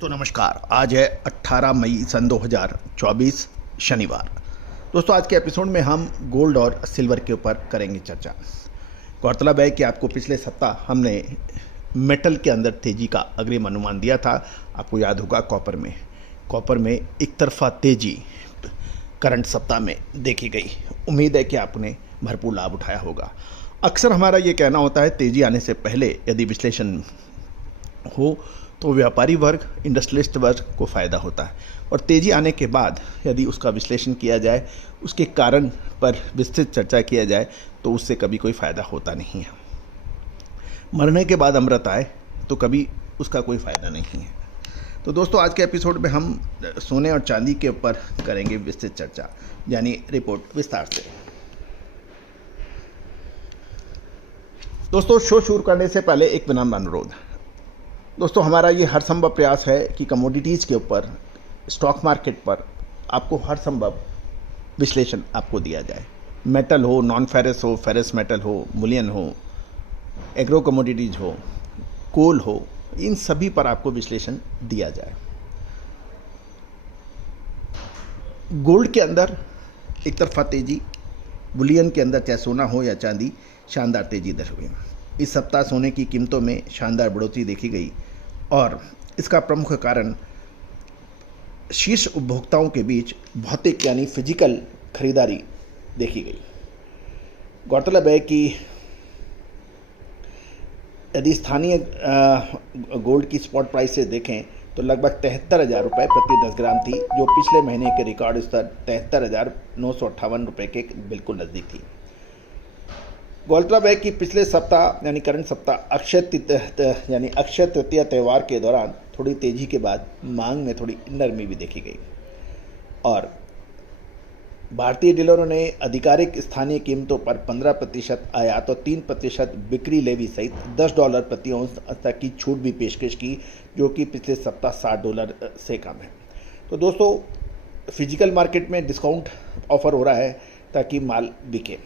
दोस्तों नमस्कार। आज है 18 मई सन 2024 शनिवार। दोस्तों आज के एपिसोड में हम गोल्ड और सिल्वर के ऊपर करेंगे चर्चा। गौरतलब है कि आपको पिछले सप्ताह हमने मेटल के अंदर तेजी का अग्रिम अनुमान दिया था। आपको याद होगा कॉपर में एक तरफा तेजी करंट सप्ताह में देखी गई। उम्मीद है कि आपने भरपूर लाभ उठाया होगा। अक्सर हमारा ये कहना होता है तेजी आने से पहले यदि विश्लेषण हो तो व्यापारी वर्ग, इंडस्ट्रियलिस्ट वर्ग को फ़ायदा होता है, और तेज़ी आने के बाद यदि उसका विश्लेषण किया जाए, उसके कारण पर विस्तृत चर्चा किया जाए तो उससे कभी कोई फ़ायदा होता नहीं है। मरने के बाद अमृत आए तो कभी उसका कोई फ़ायदा नहीं है। तो दोस्तों आज के एपिसोड में हम सोने और चांदी के ऊपर करेंगे विस्तृत चर्चा, यानी रिपोर्ट विस्तार से। दोस्तों शो शुरू करने से पहले एक विनम्र अनुरोध। दोस्तों हमारा ये हर संभव प्रयास है कि कमोडिटीज़ के ऊपर, स्टॉक मार्केट पर आपको हर संभव विश्लेषण आपको दिया जाए। मेटल हो, नॉन फेरस हो, फेरस मेटल हो, बुलियन हो, एग्रो कमोडिटीज़ हो, कोल हो, इन सभी पर आपको विश्लेषण दिया जाए। गोल्ड के अंदर एक तरफा तेजी, बुलियन के अंदर चाहे सोना हो या चांदी, शानदार तेजी दर्ज हुई। इस सप्ताह सोने की कीमतों में शानदार बढ़ोतरी देखी गई और इसका प्रमुख कारण शीर्ष उपभोक्ताओं के बीच भौतिक यानी फिजिकल खरीदारी देखी गई। गौरतलब है कि यदि स्थानीय गोल्ड की स्पॉट प्राइस से देखें तो लगभग 73,000 रुपये प्रति 10 ग्राम थी, जो पिछले महीने के रिकॉर्ड स्तर 73,958 रुपये के बिल्कुल नज़दीक थी। गौरतलब है कि पिछले सप्ताह यानी करंट सप्ताह अक्षय तृतीया त्यौहार के दौरान थोड़ी तेजी के बाद मांग में थोड़ी नरमी भी देखी गई और भारतीय डीलरों ने आधिकारिक स्थानीय कीमतों पर 15% आयात और 3% बिक्री लेवी सहित $10 प्रति औंस तक की छूट भी पेशकश की, जो कि पिछले सप्ताह $60 से कम है। तो दोस्तों फिजिकल मार्केट में डिस्काउंट ऑफर हो रहा है ताकि माल बिके।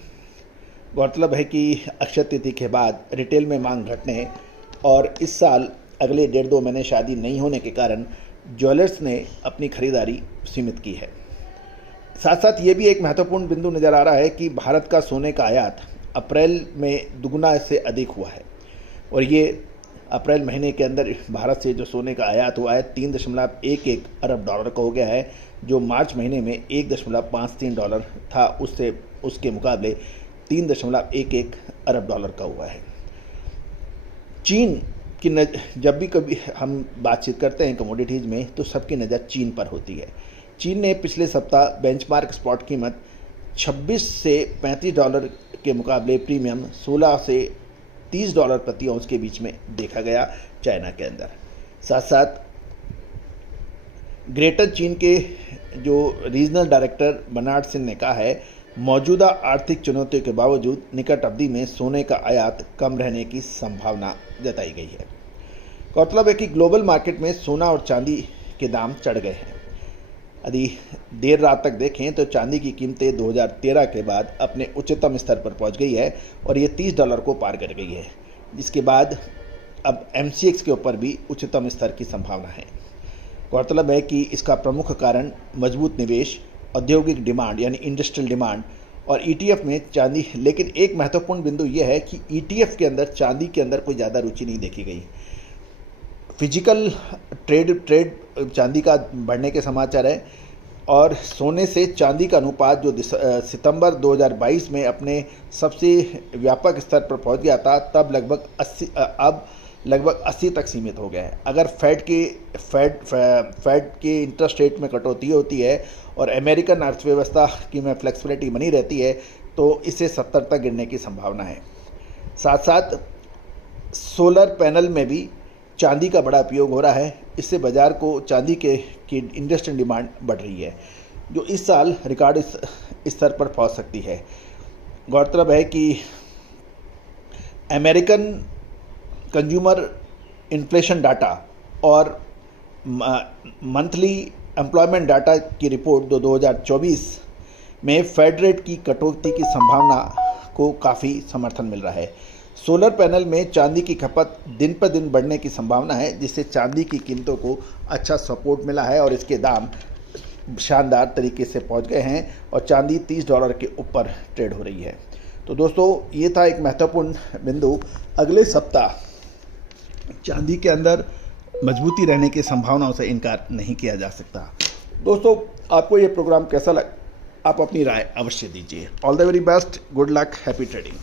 गौरतलब है कि अक्षय तृतीया के बाद रिटेल में मांग घटने और इस साल अगले 1.5-2 महीने शादी नहीं होने के कारण ज्वेलर्स ने अपनी खरीदारी सीमित की है। साथ साथ ये भी एक महत्वपूर्ण बिंदु नज़र आ रहा है कि भारत का सोने का आयात अप्रैल में दुगना से अधिक हुआ है और ये अप्रैल महीने के अंदर भारत से जो सोने का आयात हुआ है $3.11 अरब का हो गया है, जो मार्च महीने में $1.53 था, उसके मुकाबले $3.11 अरब का हुआ है। चीन की जब भी कभी हम बातचीत करते हैं कमोडिटीज़ में तो सबकी नज़र चीन पर होती है। चीन ने पिछले सप्ताह बेंचमार्क स्पॉट कीमत $26 से $35 के मुकाबले प्रीमियम $16 से $30 प्रति औंस के बीच में देखा गया चाइना के अंदर। साथ साथ ग्रेटर चीन के जो रीजनल डायरेक्टर बर्नार्ड सिंह ने कहा है, मौजूदा आर्थिक चुनौतियों के बावजूद निकट अवधि में सोने का आयात कम रहने की संभावना जताई गई है। गौरतलब है कि ग्लोबल मार्केट में सोना और चांदी के दाम चढ़ गए हैं। यदि देर रात तक देखें तो चांदी की कीमतें 2013 के बाद अपने उच्चतम स्तर पर पहुंच गई है और ये $30 को पार कर गई है, जिसके बाद अब MCX के ऊपर भी उच्चतम स्तर की संभावना है। गौरतलब है कि इसका प्रमुख कारण मजबूत निवेश, औद्योगिक डिमांड यानी इंडस्ट्रियल डिमांड और ETF में चांदी, लेकिन एक महत्वपूर्ण बिंदु यह है कि ETF के अंदर चांदी के अंदर कोई ज़्यादा रुचि नहीं देखी गई। फिजिकल ट्रेड चांदी का बढ़ने के समाचार है और सोने से चांदी का अनुपात जो सितंबर 2022 में अपने सबसे व्यापक स्तर पर पहुंच गया था, तब लगभग 80 तक सीमित हो गया है। अगर फेड के इंटरेस्ट रेट में कटौती होती है और अमेरिकन अर्थव्यवस्था की में फ्लेक्सिबिलिटी बनी रहती है तो इसे 70 तक गिरने की संभावना है। साथ साथ सोलर पैनल में भी चांदी का बड़ा उपयोग हो रहा है। इससे बाजार को चांदी की इंडस्ट्रियल डिमांड बढ़ रही है, जो इस साल रिकॉर्ड स्तर पर पहुंच सकती है। गौरतलब है कि अमेरिकन कंज्यूमर इन्फ्लेशन डाटा और मंथली एम्प्लॉयमेंट डाटा की रिपोर्ट 2024 में फेड रेट की कटौती की संभावना को काफ़ी समर्थन मिल रहा है। सोलर पैनल में चांदी की खपत दिन पर दिन बढ़ने की संभावना है, जिससे चांदी की कीमतों को अच्छा सपोर्ट मिला है और इसके दाम शानदार तरीके से पहुंच गए हैं और चांदी $30 के ऊपर ट्रेड हो रही है। तो दोस्तों, ये था एक महत्वपूर्ण बिंदु। अगले सप्ताह चांदी के अंदर मजबूती रहने की संभावनाओं से इनकार नहीं किया जा सकता। दोस्तों, आपको ये प्रोग्राम कैसा लगा, आप अपनी राय अवश्य दीजिए। All the very best, good luck, happy trading.